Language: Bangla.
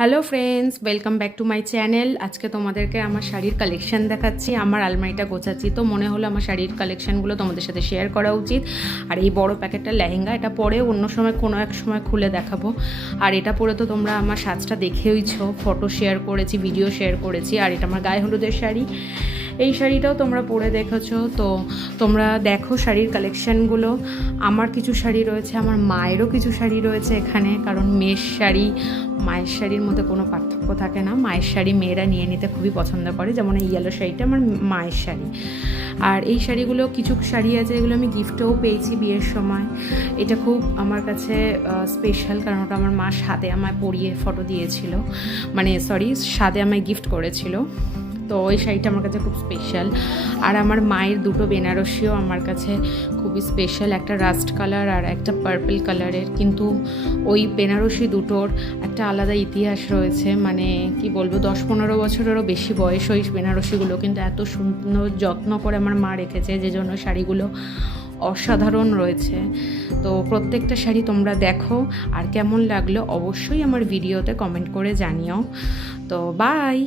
Hello friends, welcome back to my channel. আজকে তোমাদেরকে আমার শাড়ির কালেকশন দেখাচ্ছি। আমার আলমারিটা গোছাচ্ছি, তো মনে হলো আমার শাড়ির কালেকশানগুলো তোমাদের সাথে শেয়ার করা উচিত। আর এই বড় প্যাকেটটা লেহেঙ্গা, এটা পরে অন্য সময় কোনো এক সময় খুলে দেখাবো। আর এটা পরে তো তোমরা আমার সাজটা দেখেইছো, ফটো শেয়ার করেছি, ভিডিও শেয়ার করেছি। আর এটা আমার গায়ে হলুদের শাড়ি, এই শাড়িটাও তোমরা পরে দেখেছো। তো তোমরা দেখো শাড়ির কালেকশানগুলো। আমার কিছু শাড়ি রয়েছে, আমার মায়েরও কিছু শাড়ি রয়েছে এখানে, কারণ মেয়ের শাড়ি মায়ের শাড়ির মধ্যে কোনো পার্থক্য থাকে না। মায়ের শাড়ি মেয়েরা নিয়ে নিতে খুবই পছন্দ করে, যেমন এই ইয়েলো শাড়িটা আমার মায়ের শাড়ি। আর এই শাড়িগুলো, কিছু শাড়ি আছে এগুলো আমি গিফটও পেয়েছি বিয়ের সময়। এটা খুব আমার কাছে স্পেশাল, কারণ ওটা আমার মা সাদে আমায় পরিয়ে ফটো দিয়েছিল, সাদে আমায় গিফট করেছিল। তো ওই শাড়িটা আমার কাছে খুব স্পেশাল। আর আমার মায়ের দুটো বেনারসিও আমার কাছে খুবই স্পেশাল, একটা রাস্ট কালার আর একটা পার্পল কালারের। কিন্তু ওই বেনারসি দুটোর একটা আলাদা ইতিহাস রয়েছে, মানে কি বলবো, 10-15 বছরেরও বেশি বয়স ওই বেনারসিগুলো, কিন্তু এত সুন্দর যত্ন করে আমার মা রেখেছে, যে জন্য শাড়িগুলো অসাধারণ রয়েছে। তো প্রত্যেকটা শাড়ি তোমরা দেখো, আর কেমন লাগলো অবশ্যই আমার ভিডিওতে কমেন্ট করে জানিও। তো বাই।